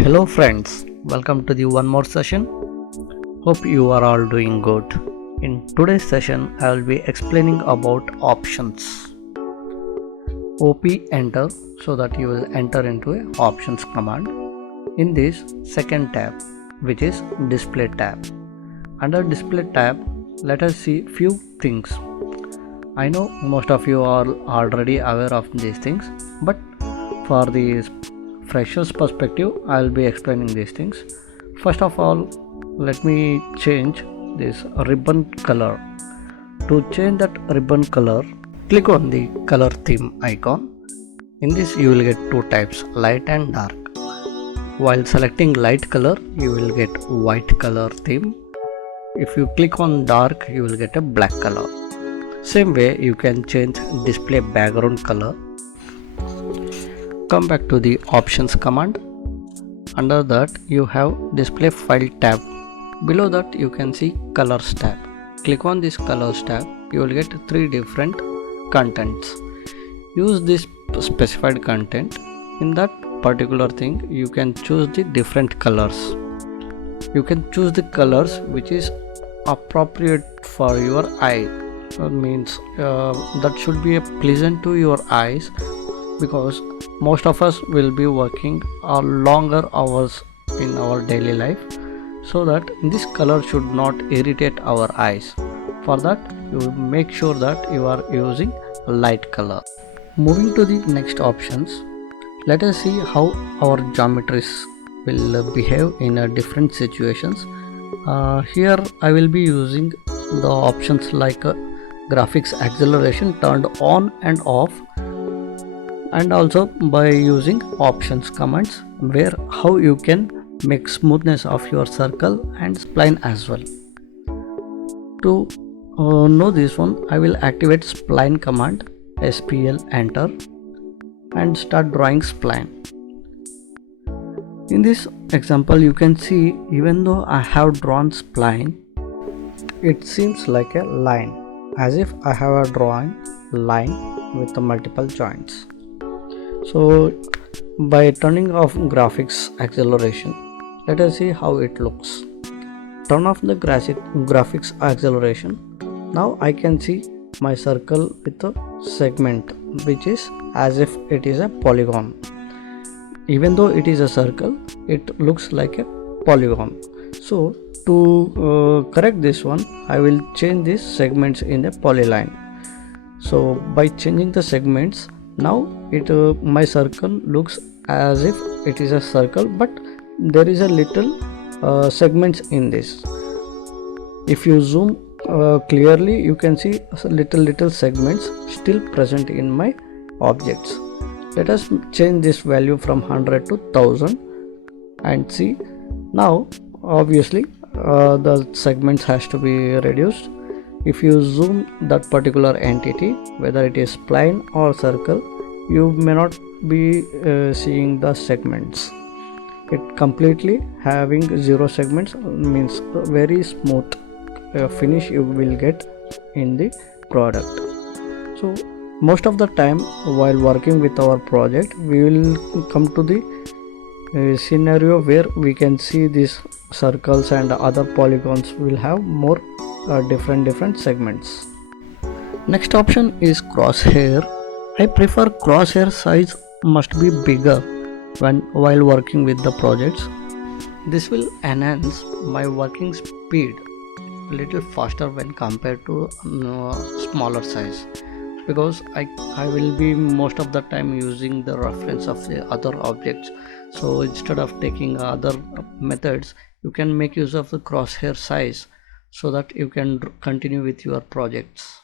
Hello friends, welcome to the one more session. Hope you are all doing good. In today's session, I will be explaining about options. OP enter so that you will enter into a options command in this second tab, which is display tab. Under display tab, let us see few things. I know most of you are already aware of these things, but for the freshers perspective, I will be explaining these things. First of all, let me change this ribbon color. To change that ribbon color, click on the color theme icon. In this you will get two types, light and dark. While selecting light color, you will get white color theme. If you click on dark, you will get a black color. Same way you can change display background color. Come back to the options command. Under that you have display file tab. Below that you can see colors tab. Click on this colors tab. You will get three different contents. Use this specified content. In that particular thing you can choose the different colors. You can choose the colors which is appropriate for your eye. Means that should be pleasant to your eyes, because most of us will be working longer hours in our daily life, so that this color should not irritate our eyes. For that you make sure that you are using light color. Moving to the next options, let us see how our geometries will behave in different situations. Here I will be using the options like graphics acceleration turned on and off, and also by using options commands, where how you can make smoothness of your circle and spline as well. To know this one, I will activate spline command, SPL enter, and start drawing spline. In this example you can see, even though I have drawn spline, it seems like a line, as if I have a drawing line with the multiple joints. So by turning off graphics acceleration, let us see how it looks. Turn off the graphics acceleration. Now I can see my circle with a segment, which is as if it is a polygon. Even though it is a circle, it looks like a polygon. So to correct this one, I will change these segments in a polyline. So by changing the segments, now my circle looks as if it is a circle, but there is a little segments in this. If you zoom clearly, you can see little segments still present in my objects. Let us change this value from 100 to 1000 and see. Now obviously the segments has to be reduced. If you zoom that particular entity, whether it is spline or circle, you may not be seeing the segments. It completely having zero segments means very smooth finish you will get in the product. So most of the time while working with our project, we will come to the scenario where we can see these circles and other polygons will have more different segments. Next option is crosshair. I prefer crosshair size must be bigger while working with the projects. This will enhance my working speed a little faster when compared to smaller size, because I will be most of the time using the reference of the other objects. So instead of taking other methods, you can make use of the crosshair size so that you can continue with your projects.